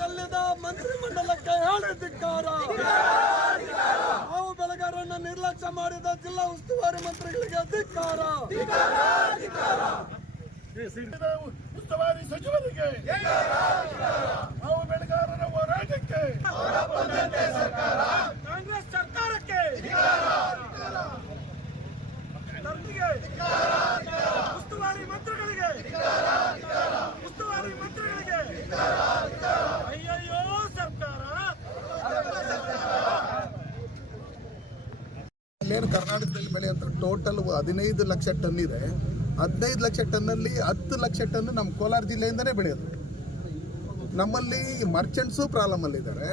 ಸಲ್ಲಿದ ಮಂತ್ರಿಮಂಡಲಕ್ಕೆ ಹೇಳಿದಿಕ್ಕಾರ ಹಾವು ಬೆಳೆಗಾರರನ್ನ ನಿರ್ಲಕ್ಷ್ಯ ಮಾಡಿದ ಜಿಲ್ಲಾ ಉಸ್ತುವಾರಿ ಮಂತ್ರಿಗಳಿಗೆ ಧಿಕ್ಕಾರ. ಉಸ್ತುವಾರಿ ಸಚಿವರಿಗೆ. ಏನು ಕರ್ನಾಟಕದಲ್ಲಿ ಬೆಳೆಯುವಂಥ ಟೋಟಲ್ ಹದಿನೈದು ಲಕ್ಷ ಟನ್ ಇದೆ. ಹದಿನೈದು ಲಕ್ಷ ಟನ್ನಲ್ಲಿ ಹತ್ತು ಲಕ್ಷ ಟನ್ ನಮ್ಮ ಕೋಲಾರ ಜಿಲ್ಲೆಯಿಂದನೇ ಬೆಳೆಯೋದು. ನಮ್ಮಲ್ಲಿ ಮರ್ಚೆಂಟ್ಸು ಪ್ರಾಬ್ಲಮಲ್ಲಿದ್ದಾರೆ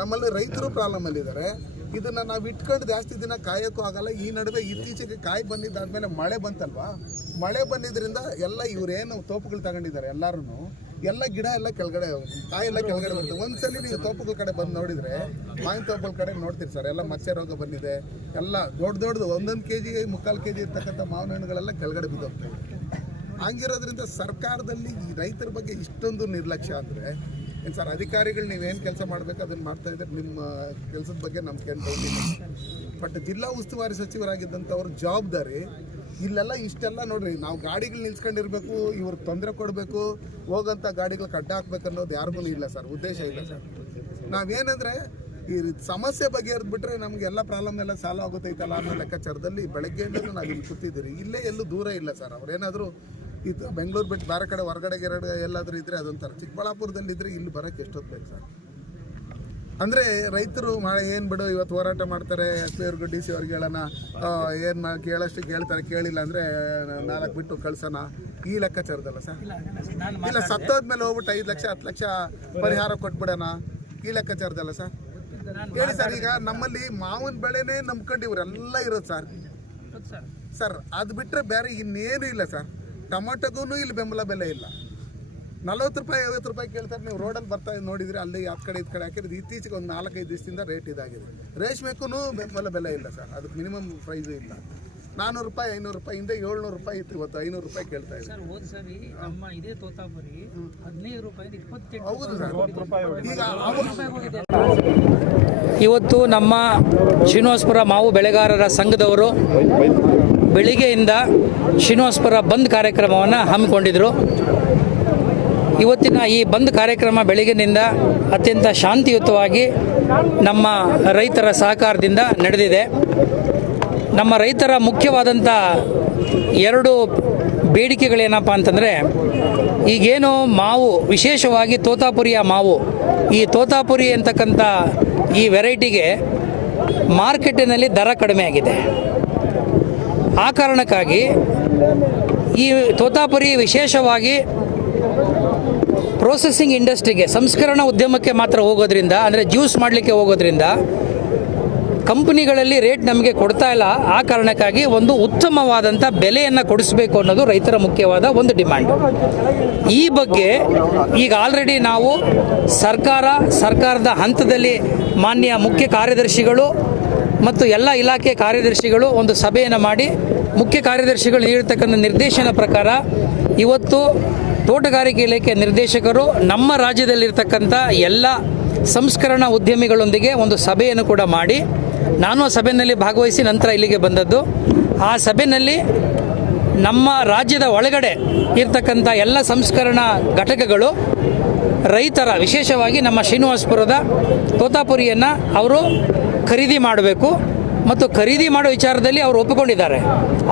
ನಮ್ಮಲ್ಲಿ ರೈತರು ಪ್ರಾಬ್ಲಮಲ್ಲಿದ್ದಾರೆ ಇದನ್ನು ನಾವು ಇಟ್ಕೊಂಡು ಜಾಸ್ತಿ ದಿನ ಕಾಯೋಕ್ಕೂ ಆಗಲ್ಲ. ಈ ನಡುವೆ ಇತ್ತೀಚೆಗೆ ಕಾಯಿ ಬಂದಿದ್ದಾದ್ಮೇಲೆ ಮಳೆ ಬಂತಲ್ವಾ? ಮಳೆ ಬಂದಿದ್ದರಿಂದ ಎಲ್ಲ ಇವರೇನು ತೋಪುಗಳು ತಗೊಂಡಿದ್ದಾರೆ ಎಲ್ಲರೂ ಎಲ್ಲ ಗಿಡ ಎಲ್ಲ ಕೆಳಗಡೆ, ಕಾಯಿ ಎಲ್ಲ ಕೆಳಗಡೆ ಬರುತ್ತೆ. ಒಂದ್ಸಲಿ ನೀವು ತೋಪುಗಳ ಕಡೆ ಬಂದು ನೋಡಿದ್ರೆ, ಮಾವಿನ ತೋಪುಗಳ ಕಡೆ ನೋಡ್ತೀರಿ ಸರ್. ಎಲ್ಲ ಮತ್ಸ್ಯ ರೋಗ ಬಂದಿದೆ. ಎಲ್ಲ ದೊಡ್ಡ ದೊಡ್ಡದು, ಒಂದೊಂದು ಕೆ ಜಿ ಮುಕ್ಕಾಲು ಕೆ ಜಿ ಇರ್ತಕ್ಕಂಥ ಮಾವಿನ ಹಣ್ಣುಗಳೆಲ್ಲ ಕೆಳಗಡೆ ಬಿದ್ದೋಗ್ತವೆ. ಹಂಗಿರೋದ್ರಿಂದ ಸರ್ಕಾರದಲ್ಲಿ ಈ ರೈತರ ಬಗ್ಗೆ ಇಷ್ಟೊಂದು ನಿರ್ಲಕ್ಷ್ಯ ಅಂದರೆ ಏನು ಸರ್, ಅಧಿಕಾರಿಗಳು ನೀವೇನು ಕೆಲಸ ಮಾಡಬೇಕು ಅದನ್ನು ಮಾಡ್ತಾ ಇದ್ರೆ ನಿಮ್ಮ ಕೆಲಸದ ಬಗ್ಗೆ ನಮ್ಗೆ ಏನು ಬಟ್ ಜಿಲ್ಲಾ ಉಸ್ತುವಾರಿ ಸಚಿವರಾಗಿದ್ದಂಥವ್ರ ಜವಾಬ್ದಾರಿ ಇಲ್ಲೆಲ್ಲ ಇಷ್ಟೆಲ್ಲ ನೋಡ್ರಿ, ನಾವು ಗಾಡಿಗಳು ನಿಲ್ಸ್ಕೊಂಡಿರ್ಬೇಕು, ಇವ್ರಿಗೆ ತೊಂದರೆ ಕೊಡಬೇಕು, ಹೋಗಂತ ಗಾಡಿಗಳು ಕಡ್ಡ ಹಾಕ್ಬೇಕು ಅನ್ನೋದು ಯಾರಿಗೂ ಇಲ್ಲ ಸರ್, ಉದ್ದೇಶ ಇಲ್ಲ ಸರ್. ನಾವೇನಂದ್ರೆ, ಈ ಸಮಸ್ಯೆ ಬಗೆಹರಿದ್ಬಿಟ್ರೆ ನಮ್ಗೆ ಎಲ್ಲ ಪ್ರಾಬ್ಲಮ್ ಎಲ್ಲ ಸಾಲ್ವ್ ಆಗುತ್ತೈತಲ್ಲ ಅನ್ನೋ ಲೆಕ್ಕಾಚಾರದಲ್ಲಿ ಬೆಳಗ್ಗೆಯಿಂದಲೂ ನಾವು ಇಲ್ಲಿ ಕೂತಿದ್ದೀರಿ. ಇಲ್ಲೇ ಎಲ್ಲೂ ದೂರ ಇಲ್ಲ ಸರ್ ಅವ್ರೇನಾದರೂ ಇದು ಬೆಂಗಳೂರು ಬಿಟ್ಟು ಬೇರೆ ಕಡೆ ಹೊರಗಡೆ ಎರಡು ಎಲ್ಲಾದರೂ ಇದ್ರೆ ಅದೊಂಥರ ಚಿಕ್ಕಬಳ್ಳಾಪುರದಲ್ಲಿ ಇದ್ರೆ ಇಲ್ಲಿ ಬರೋಕ್ಕೆ ಎಷ್ಟೊತ್ತು ಬೇಕು ಸರ್? ಅಂದರೆ ರೈತರು ಏನ್ ಏನು ಬಿಡು ಇವತ್ತು ಹೋರಾಟ ಮಾಡ್ತಾರೆ ಎಸ್ ಪಿ ಅವ್ರಿಗೆ ಡಿ ಸಿ ಅವ್ರಿಗೆ ಹೇಳೋಣ. ಏನು ಕೇಳಷ್ಟು ಕೇಳ್ತಾರೆ ಕೇಳಿಲ್ಲ ಅಂದರೆ ನಾಲ್ಕು ಬಿಟ್ಟು ಕಳ್ಸೋಣ. ಈ ಲೆಕ್ಕಾಚಾರದಲ್ಲ ಸರ್? ಇಲ್ಲ ಸತ್ತೋದ್ಮೇಲೆ ಹೋಗ್ಬಿಟ್ಟು ಐದು ಲಕ್ಷ ಹತ್ತು ಲಕ್ಷ ಪರಿಹಾರ ಕೊಟ್ಬಿಡೋಣ. ಈ ಲೆಕ್ಕಾಚಾರದಲ್ಲ ಸರ್? ಹೇಳಿ ಸರ್ ಈಗ ನಮ್ಮಲ್ಲಿ ಮಾವಿನ ಬೆಳೆನೇ ನಂಬ್ಕೊಂಡು ಇವರೆಲ್ಲ ಇರೋದು ಸರ್. ಸರ್. ಅದು ಬಿಟ್ಟರೆ ಬೇರೆ ಇನ್ನೇನು ಇಲ್ಲ ಸರ್. ಟೊಮೊಟೊಗೂ ಇಲ್ಲಿ ಬೆಂಬಲ ಬೆಲೆ ಇಲ್ಲ. ನಲವತ್ತು ರೂಪಾಯಿ ಐವತ್ತು ರೂಪಾಯಿ ಕೇಳ್ತಾರೆ. ನೀವು ರೋಡಲ್ಲಿ ಬರ್ತಾ ನೋಡಿದ್ರೆ ಅಲ್ಲಿ ಆ ಕಡೆ ಇದು ಕಡೆ ಹಾಕಿದ್ರೆ ಇತ್ತೀಚೆಗೆ ಒಂದು ನಾಲ್ಕೈದು ದಿವಸದಿಂದ ರೇಟ್ ಇದಾಗಿದೆ. ರೇಷ್ಮೆಕ್ಕೂ ಬೆಂಬಲ ಬೆಲೆ ಇಲ್ಲ ಸರ್. ಅದಕ್ಕೆ ಮಿನಿಮಮ್ ಪ್ರೈಸು ಇಲ್ಲ. ನಾನ್ನೂರು ರೂಪಾಯಿ ಐನೂರು ರೂಪಾಯಿ ಹಿಂದೆ ಏಳ್ನೂರು ರೂಪಾಯಿ ಇತ್ತು ಇವತ್ತು ಐನೂರು ರೂಪಾಯಿ ಕೇಳ್ತಾ ಇದೆ ಸರ್ ಹೋದ್ ಸರಿ ನಮ್ಮ ಇದೇ ತೋತಾಪುರಿ ಹದಿನೈದು ರೂಪಾಯಿ ಇಪ್ಪತ್ತೆಂಟು ಹೌದು ಸರ್. ಇವತ್ತು ನಮ್ಮ ಶ್ರೀನಿವಾಸಪುರ ಮಾವು ಬೆಳೆಗಾರರ ಸಂಘದವರು ಬೆಳಿಗ್ಗೆಯಿಂದ ಶ್ರೀನಿವಾಸಪುರ ಬಂದ್ ಕಾರ್ಯಕ್ರಮವನ್ನು ಹಮ್ಮಿಕೊಂಡಿದ್ರು. ಇವತ್ತಿನ ಈ ಬಂದ್ ಕಾರ್ಯಕ್ರಮ ಬೆಳಗಿನಿಂದ ಅತ್ಯಂತ ಶಾಂತಿಯುತವಾಗಿ ನಮ್ಮ ರೈತರ ಸಹಕಾರದಿಂದ ನಡೆದಿದೆ. ನಮ್ಮ ರೈತರ ಮುಖ್ಯವಾದಂಥ ಎರಡು ಬೇಡಿಕೆಗಳೇನಪ್ಪ ಅಂತಂದರೆ, ಈಗೇನು ಮಾವು, ವಿಶೇಷವಾಗಿ ತೋತಾಪುರಿಯ ಮಾವು. ಈ ತೋತಾಪುರಿ ಅಂತಕ್ಕಂಥ ಈ ವೆರೈಟಿಗೆ ಮಾರ್ಕೆಟಿನಲ್ಲಿ ದರ ಕಡಿಮೆ ಆಗಿದೆ. ಆ ಕಾರಣಕ್ಕಾಗಿ ಈ ತೋತಾಪುರಿ ವಿಶೇಷವಾಗಿ ಪ್ರೋಸೆಸಿಂಗ್ ಇಂಡಸ್ಟ್ರಿಗೆ ಸಂಸ್ಕರಣಾ ಉದ್ಯಮಕ್ಕೆ ಮಾತ್ರ ಹೋಗೋದ್ರಿಂದ, ಅಂದರೆ ಜ್ಯೂಸ್ ಮಾಡಲಿಕ್ಕೆ ಹೋಗೋದ್ರಿಂದ, ಕಂಪನಿಗಳಲ್ಲಿ ರೇಟ್ ನಮಗೆ ಕೊಡ್ತಾ ಇಲ್ಲ. ಆ ಕಾರಣಕ್ಕಾಗಿ ಒಂದು ಉತ್ತಮವಾದಂಥ ಬೆಲೆಯನ್ನು ಕೊಡಿಸಬೇಕು ಅನ್ನೋದು ರೈತರ ಮುಖ್ಯವಾದ ಒಂದು ಡಿಮ್ಯಾಂಡ್ ಈ ಬಗ್ಗೆ ಈಗ ಆಲ್ರೆಡಿ ನಾವು ಸರ್ಕಾರ, ಸರ್ಕಾರದ ಹಂತದಲ್ಲಿ ಮಾನ್ಯ ಮುಖ್ಯ ಕಾರ್ಯದರ್ಶಿಗಳು ಮತ್ತು ಎಲ್ಲ ಇಲಾಖೆ ಕಾರ್ಯದರ್ಶಿಗಳು ಒಂದು ಸಭೆಯನ್ನು ಮಾಡಿ ಮುಖ್ಯ ಕಾರ್ಯದರ್ಶಿಗಳು ನೀಡಿರ್ತಕ್ಕಂಥ ನಿರ್ದೇಶನ ಪ್ರಕಾರ ಇವತ್ತು ತೋಟಗಾರಿಕೆ ಇಲಾಖೆ ನಿರ್ದೇಶಕರು ನಮ್ಮ ರಾಜ್ಯದಲ್ಲಿರ್ತಕ್ಕಂಥ ಎಲ್ಲ ಸಂಸ್ಕರಣಾ ಉದ್ಯಮಿಗಳೊಂದಿಗೆ ಒಂದು ಸಭೆಯನ್ನು ಕೂಡ ಮಾಡಿ, ನಾನು ಆ ಸಭೆಯಲ್ಲಿ ಭಾಗವಹಿಸಿ ನಂತರ ಇಲ್ಲಿಗೆ ಬಂದದ್ದು. ಆ ಸಭೆಯಲ್ಲಿ ನಮ್ಮ ರಾಜ್ಯದ ಒಳಗಡೆ ಇರ್ತಕ್ಕಂಥ ಎಲ್ಲ ಸಂಸ್ಕರಣಾ ಘಟಕಗಳು, ರೈತರ, ವಿಶೇಷವಾಗಿ ನಮ್ಮ ಶ್ರೀನಿವಾಸಪುರದ ತೋತಾಪುರಿಯನ್ನು ಅವರು ಖರೀದಿ ಮಾಡಬೇಕು. ಮತ್ತು ಖರೀದಿ ಮಾಡೋ ವಿಚಾರದಲ್ಲಿ ಅವರು ಒಪ್ಪಿಕೊಂಡಿದ್ದಾರೆ.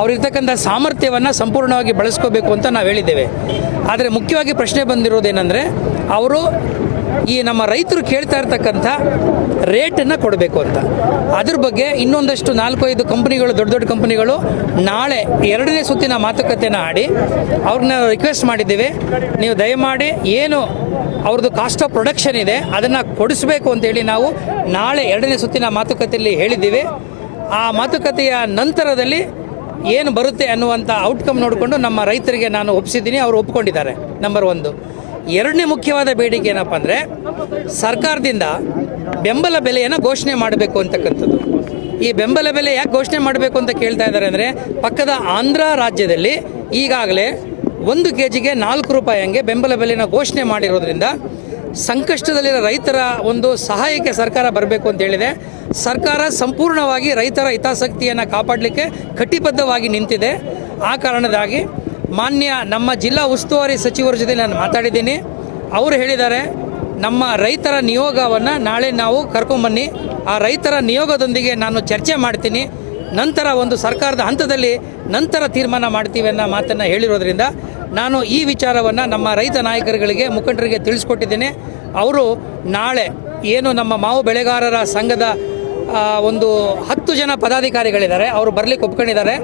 ಅವರಿರ್ತಕ್ಕಂಥ ಸಾಮರ್ಥ್ಯವನ್ನು ಸಂಪೂರ್ಣವಾಗಿ ಬಳಸ್ಕೋಬೇಕು ಅಂತ ನಾವು ಹೇಳಿದ್ದೇವೆ. ಆದರೆ ಮುಖ್ಯವಾಗಿ ಪ್ರಶ್ನೆ ಬಂದಿರೋದೇನೆಂದರೆ, ಅವರು ಈ ನಮ್ಮ ರೈತರು ಕೇಳ್ತಾ ಇರ್ತಕ್ಕಂಥ ರೇಟನ್ನು ಕೊಡಬೇಕು ಅಂತ. ಅದ್ರ ಬಗ್ಗೆ ಇನ್ನೊಂದಷ್ಟು ನಾಲ್ಕು ಐದು ಕಂಪನಿಗಳು, ದೊಡ್ಡ ದೊಡ್ಡ ಕಂಪ್ನಿಗಳು ನಾಳೆ ಎರಡನೇ ಸುತ್ತಿನ ಮಾತುಕತೆಯನ್ನು ಆಡಿ ಅವ್ರನ್ನ ರಿಕ್ವೆಸ್ಟ್ ಮಾಡಿದ್ದೀವಿ. ನೀವು ದಯಮಾಡಿ ಏನು ಅವ್ರದ್ದು ಕಾಸ್ಟ್ ಆಫ್ ಪ್ರೊಡಕ್ಷನ್ ಇದೆ, ಅದನ್ನು ಕೊಡಿಸ್ಬೇಕು ಅಂತೇಳಿ ನಾವು ನಾಳೆ ಎರಡನೇ ಸುತ್ತಿನ ಮಾತುಕತೆಯಲ್ಲಿ ಹೇಳಿದ್ದೀವಿ. ಆ ಮಾತುಕತೆಯ ನಂತರದಲ್ಲಿ ಏನು ಬರುತ್ತೆ ಅನ್ನುವಂಥ ಔಟ್ಕಮ್ ನೋಡಿಕೊಂಡು ನಮ್ಮ ರೈತರಿಗೆ ನಾನು ಒಪ್ಪಿಸಿದ್ದೀನಿ ಅವರು ಒಪ್ಕೊಂಡಿದ್ದಾರೆ. ನಂಬರ್ ಒಂದು. ಎರಡನೇ ಮುಖ್ಯವಾದ ಬೇಡಿಕೆ ಏನಪ್ಪ ಅಂದರೆ ಸರ್ಕಾರದಿಂದ ಬೆಂಬಲ ಬೆಲೆಯನ್ನು ಘೋಷಣೆ ಮಾಡಬೇಕು ಅಂತಕ್ಕಂಥದ್ದು. ಈ ಬೆಂಬಲ ಬೆಲೆ ಯಾಕೆ ಘೋಷಣೆ ಮಾಡಬೇಕು ಅಂತ ಕೇಳ್ತಾ ಇದ್ದಾರೆ ಅಂದರೆ ಪಕ್ಕದ ಆಂಧ್ರ ರಾಜ್ಯದಲ್ಲಿ ಈಗಾಗಲೇ ಒಂದು ಕೆ ಜಿಗೆ ನಾಲ್ಕು ರೂಪಾಯಿ ಹಂಗೆ ಬೆಂಬಲ ಬೆಲೆಯನ್ನು ಘೋಷಣೆ ಮಾಡಿರೋದ್ರಿಂದ ಸಂಕಷ್ಟದಲ್ಲಿರೋ ರೈತರ ಒಂದು ಸಹಾಯಕ್ಕೆ ಸರ್ಕಾರ ಬರಬೇಕು ಅಂತ ಹೇಳಿದೆ. ಸರ್ಕಾರ ಸಂಪೂರ್ಣವಾಗಿ ರೈತರ ಹಿತಾಸಕ್ತಿಯನ್ನು ಕಾಪಾಡಲಿಕ್ಕೆ ಕಟಿಬದ್ಧವಾಗಿ ನಿಂತಿದೆ. ಆ ಕಾರಣದಾಗಿ ಮಾನ್ಯ ನಮ್ಮ ಜಿಲ್ಲಾ ಉಸ್ತುವಾರಿ ಸಚಿವರ ಜೊತೆ ನಾನು ಮಾತಾಡಿದ್ದೀನಿ. ಅವರು ಹೇಳಿದ್ದಾರೆ, ನಮ್ಮ ರೈತರ ನಿಯೋಗವನ್ನು ನಾಳೆ ನಾವು ಕರ್ಕೊಂಬನ್ನಿ. ಆ ರೈತರ ನಿಯೋಗದೊಂದಿಗೆ ನಾನು ಚರ್ಚೆ ಮಾಡ್ತೀನಿ. ನಂತರ ಒಂದು ಸರ್ಕಾರದ ಹಂತದಲ್ಲಿ ನಂತರ ತೀರ್ಮಾನ ಮಾಡ್ತೀವಿ ಅನ್ನೋ ಮಾತನ್ನು ಹೇಳಿರೋದ್ರಿಂದ ನಾನು ಈ ವಿಚಾರವನ್ನು ನಮ್ಮ ರೈತ ನಾಯಕರುಗಳಿಗೆ, ಮುಖಂಡರಿಗೆ ತಿಳಿಸ್ಕೊಟ್ಟಿದ್ದೇನೆ. ಅವರು ನಾಳೆ ಏನು ನಮ್ಮ ಮಾವು ಬೆಳೆಗಾರರ ಸಂಘದ ಒಂದು ಹತ್ತು ಜನ ಪದಾಧಿಕಾರಿಗಳಿದ್ದಾರೆ. ಅವರು ಬರಲಿಕ್ಕೆ ಒಪ್ಕೊಂಡಿದ್ದಾರೆ.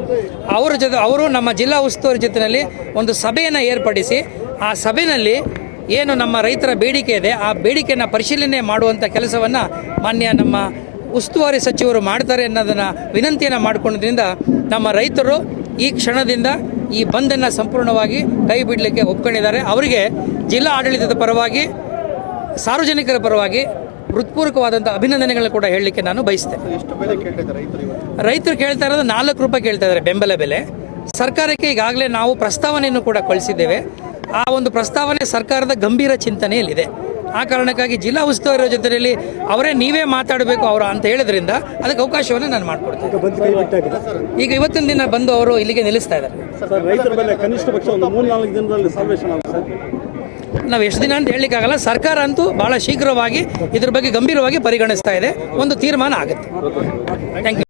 ಅವರ ಜೊತೆ, ಅವರು ನಮ್ಮ ಜಿಲ್ಲಾ ಉಸ್ತುವಾರಿ ಜೊತೆಯಲ್ಲಿ ಒಂದು ಸಭೆಯನ್ನು ಏರ್ಪಡಿಸಿ, ಆ ಸಭೆಯಲ್ಲಿ ಏನು ನಮ್ಮ ರೈತರ ಬೇಡಿಕೆ ಇದೆ, ಆ ಬೇಡಿಕೆಯನ್ನು ಪರಿಶೀಲನೆ ಮಾಡುವಂಥ ಕೆಲಸವನ್ನು ಮಾನ್ಯ ನಮ್ಮ ಉಸ್ತುವಾರಿ ಸಚಿವರು ಮಾಡ್ತಾರೆ ಅನ್ನೋದನ್ನು ವಿನಂತಿಯನ್ನು ಮಾಡಿಕೊಂಡ್ರಿಂದ ನಮ್ಮ ರೈತರು ಈ ಕ್ಷಣದಿಂದ ಈ ಬಂದನ್ನು ಸಂಪೂರ್ಣವಾಗಿ ಕೈ ಬಿಡಲಿಕ್ಕೆ ಒಪ್ಕೊಂಡಿದ್ದಾರೆ. ಅವರಿಗೆ ಜಿಲ್ಲಾ ಆಡಳಿತದ ಪರವಾಗಿ ಸಾರ್ವಜನಿಕರ ಪರವಾಗಿ ಹೃತ್ಪೂರ್ವಕವಾದಂಥ ಅಭಿನಂದನೆಗಳನ್ನು ಕೂಡ ಹೇಳಲಿಕ್ಕೆ ನಾನು ಬಯಸ್ತೇನೆ. ರೈತರು ಕೇಳ್ತಾ ಇರೋದು ನಾಲ್ಕು ರೂಪಾಯಿ ಕೇಳ್ತಾ ಇದ್ದಾರೆ ಬೆಂಬಲ ಬೆಲೆ. ಸರ್ಕಾರಕ್ಕೆ ಈಗಾಗಲೇ ನಾವು ಪ್ರಸ್ತಾವನೆಯನ್ನು ಕೂಡ ಕಳಿಸಿದ್ದೇವೆ. ಆ ಒಂದು ಪ್ರಸ್ತಾವನೆ ಸರ್ಕಾರದ ಗಂಭೀರ ಚಿಂತನೆಯಲ್ಲಿದೆ. ಆ ಕಾರಣಕ್ಕಾಗಿ ಜಿಲ್ಲಾ ಉಸ್ತುವಾರಿ ಜೊತೆಯಲ್ಲಿ ಅವರೇ ನೀವೇ ಮಾತಾಡಬೇಕು ಅವರು ಅಂತ ಹೇಳಿದ್ರಿಂದ ಅದಕ್ಕೆ ಅವಕಾಶವನ್ನು ನಾನು ಮಾಡಿಕೊಡ್ತೇನೆ. ಈಗ ಇವತ್ತಿನ ದಿನ ಬಂದು ಅವರು ಇಲ್ಲಿಗೆ ನಿಲ್ಲಿಸ್ತಾ ಇದ್ದಾರೆ. ನಾವು ಎಷ್ಟು ದಿನ ಅಂತ ಹೇಳಲಿಕ್ಕಾಗಲ್ಲ ಸರ್ಕಾರ ಅಂತೂ ಬಹಳ ಶೀಘ್ರವಾಗಿ ಇದ್ರ ಬಗ್ಗೆ ಗಂಭೀರವಾಗಿ ಪರಿಗಣಿಸ್ತಾ ಇದೆ. ಒಂದು ತೀರ್ಮಾನ ಆಗುತ್ತೆ. Thank you